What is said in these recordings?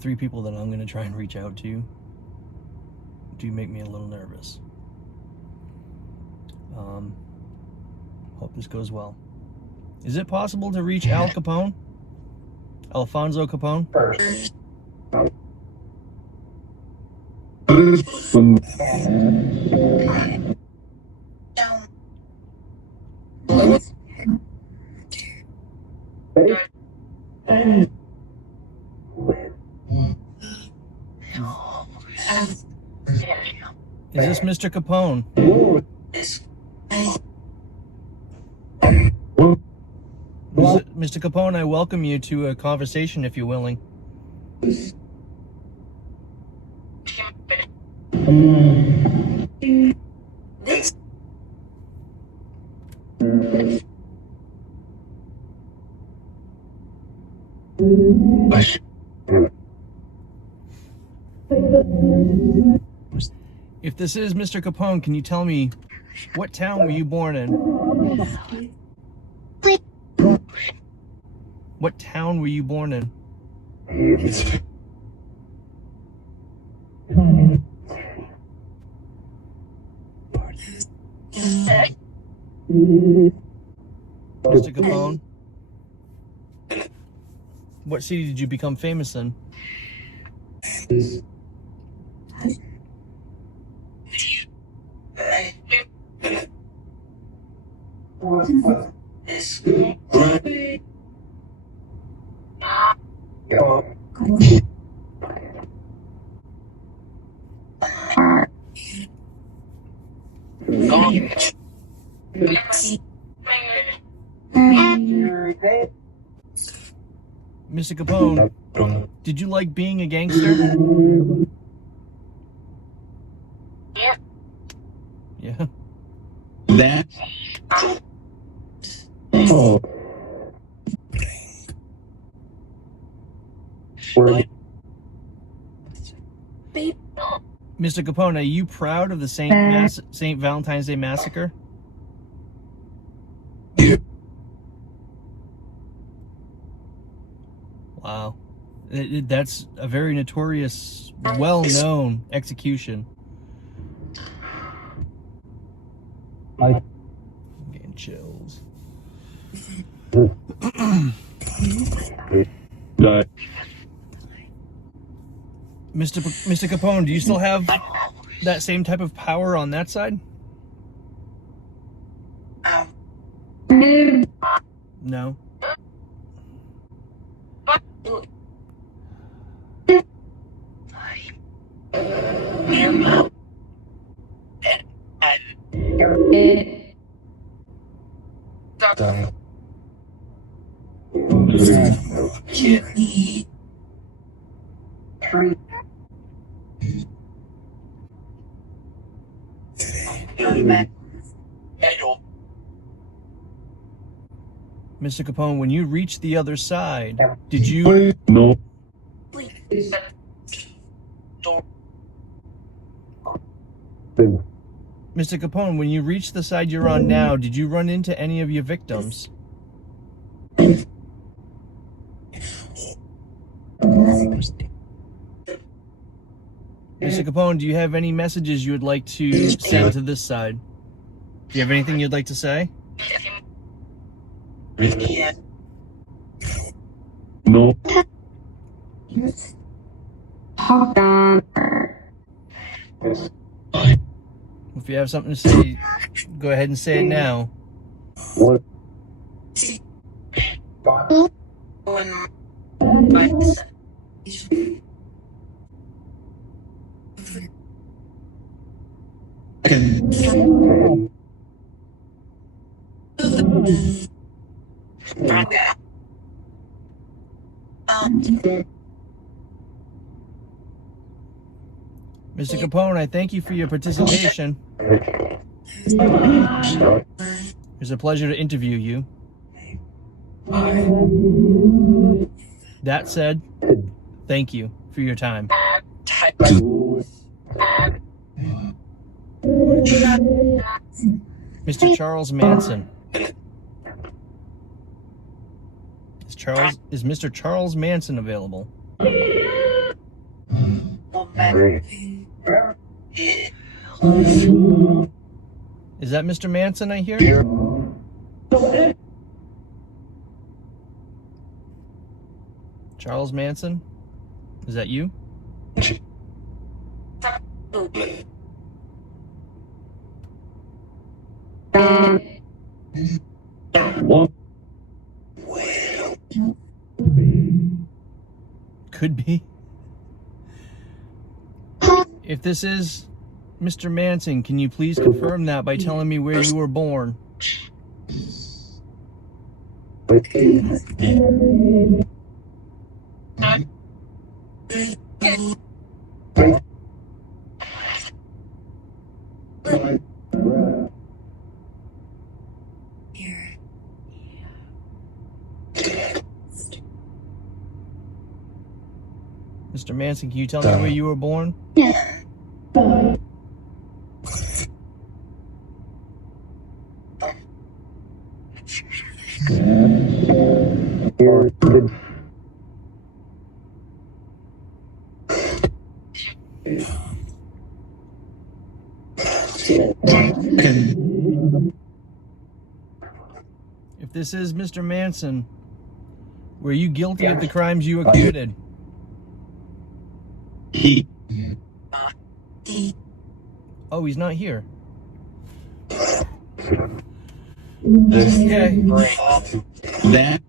three people that I'm going to try and reach out to do make me a little nervous. Hope this goes well. Is it possible to reach Al Capone? Alfonso Capone? Is this Mr. Capone? Mr. Capone, I welcome you to a conversation if you're willing. If this is Mr. Capone, can you tell me what town were you born in? What town were you born in? Mr. Capone, what city did you become famous in? Mr. Capone, did you like being a gangster? Yeah. That. Oh. Mr. Capone, are you proud of the St. Valentine's Day massacre? Yeah. Wow. That's a very notorious, well-known execution. I'm getting chills. Mr. Capone, do you still have that same type of power on that side? No. Mr. Capone, when you reached the other side, did you... No. Mr. Capone, when you reached the side you're on now, did you run into any of your victims? Mr. Capone, do you have any messages you would like to send to this side? Do you have anything you'd like to say? No. If you have something to say, go ahead and say it now. What? Mr. Capone, I thank you for your participation. It was a pleasure to interview you. That said, thank you for your time. Mr. Charles Manson. Is Mr. Charles Manson available? Is that Mr. Manson I hear? Charles Manson? Is that you? Could be. If this is Mr. Manson, can you please confirm that by telling me where you were born? Mr. Manson, can you tell me where you were born? If this is Mr. Manson, were you guilty of the crimes you were committed? Oh, he's not here. Okay. That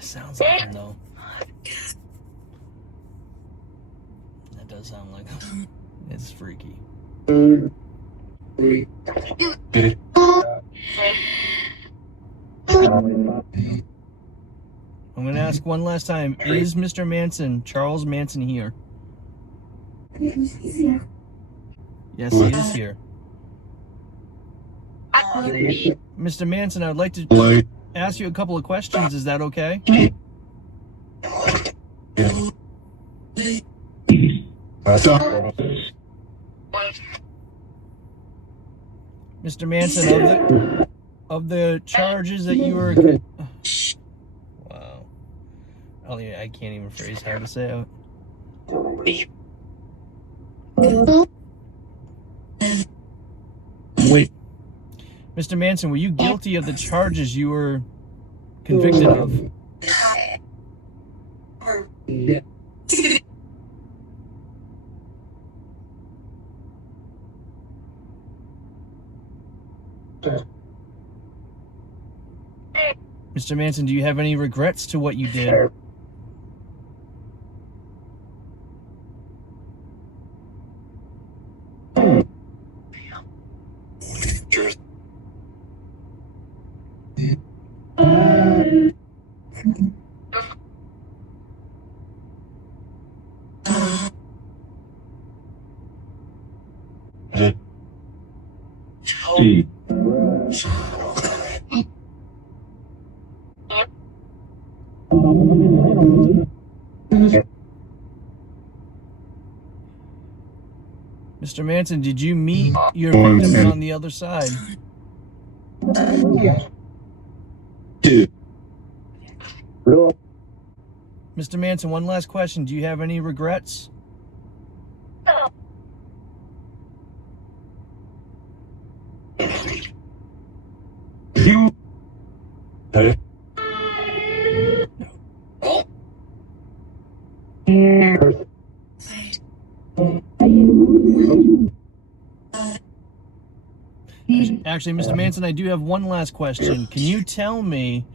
Sounds like him, though. That does sound like him. It's freaky. I'm going to ask one last time. Is Mr. Manson, Charles Manson, here? Yes, he is here. Mr. Manson, I would like to ask you a couple of questions. Is that okay? Mr. Manson, of the charges that you were... Wow. I can't even phrase how to say it. wait. Mr. Manson, were you guilty of the charges you were convicted of? Mr. Manson, do you have any regrets to what you did? Mr. Manson, did you meet your victims on the other side? Mr. Manson, one last question. Do you have any regrets? Actually, Mr. Manson, I do have one last question. Can you tell me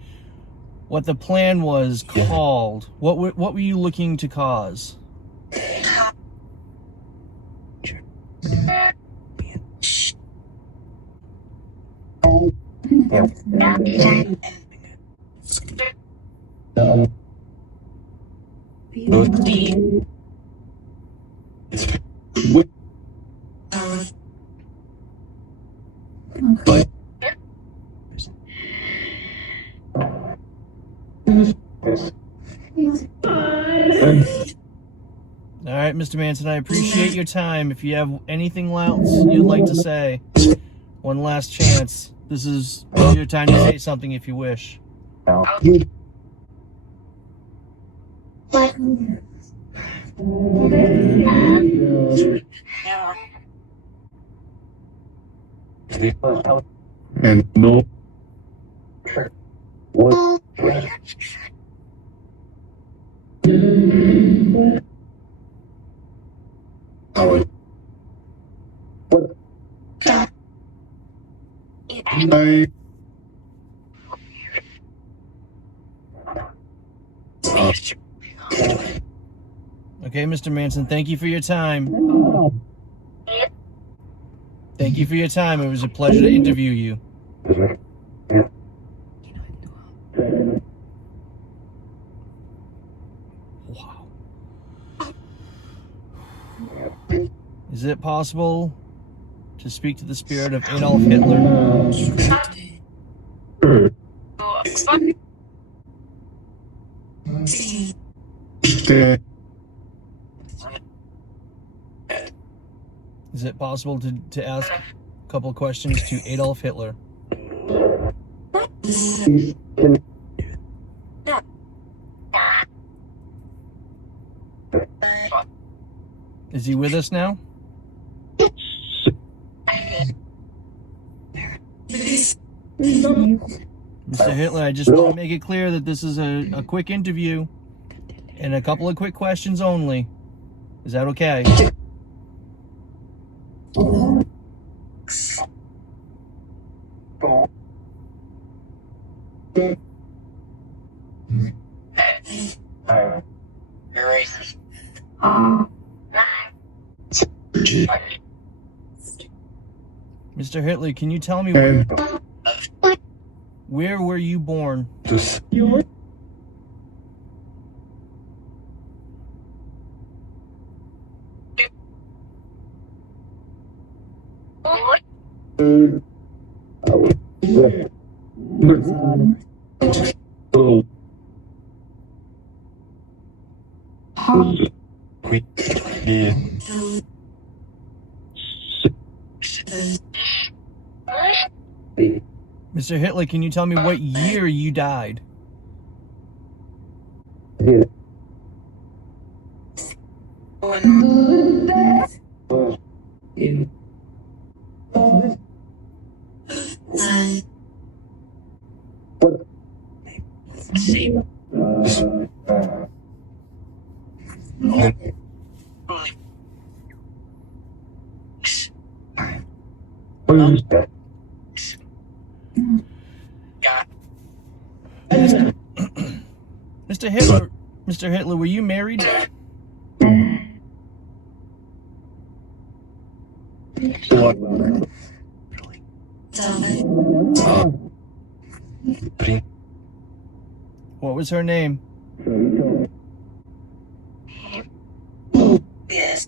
what the plan was called? What were you looking to cause? All right, Mr. Manson, I appreciate your time. If you have anything else you'd like to say, one last chance. This is your time to say something if you wish. And no. What? I Okay, Mr. Manson, thank you for your time. Thank you for your time. It was a pleasure to interview you. Wow. Is it possible to speak to the spirit of Adolf Hitler? Is it possible to ask a couple of questions to Adolf Hitler? Is he with us now? Mr. Hitler, I just want to make it clear that this is a quick interview and a couple of quick questions only. Is that okay? Mr. Hitler, can you tell me where were you born? Mr. Hitler, can you tell me what year you died? Mr. Hitler, were you married? What was her name? Yes.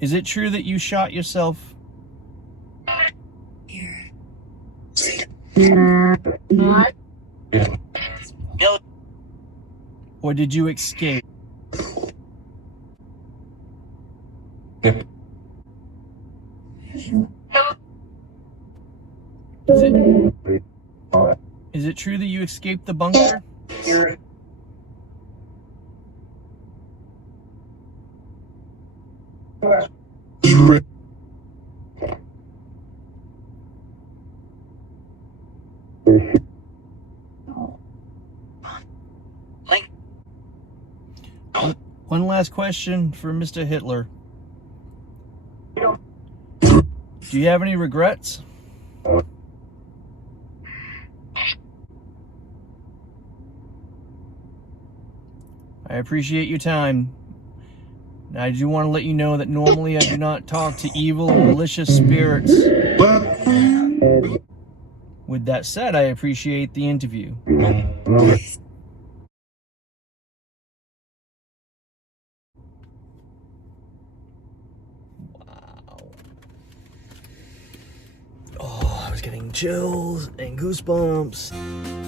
Is it true that you shot yourself? Or did you escape? Is it true that you escaped the bunker? One last question for Mr. Hitler. Do you have any regrets? I appreciate your time. I do want to let you know that normally I do not talk to evil and malicious spirits. With that said, I appreciate the interview. Wow. Oh, I was getting chills and goosebumps.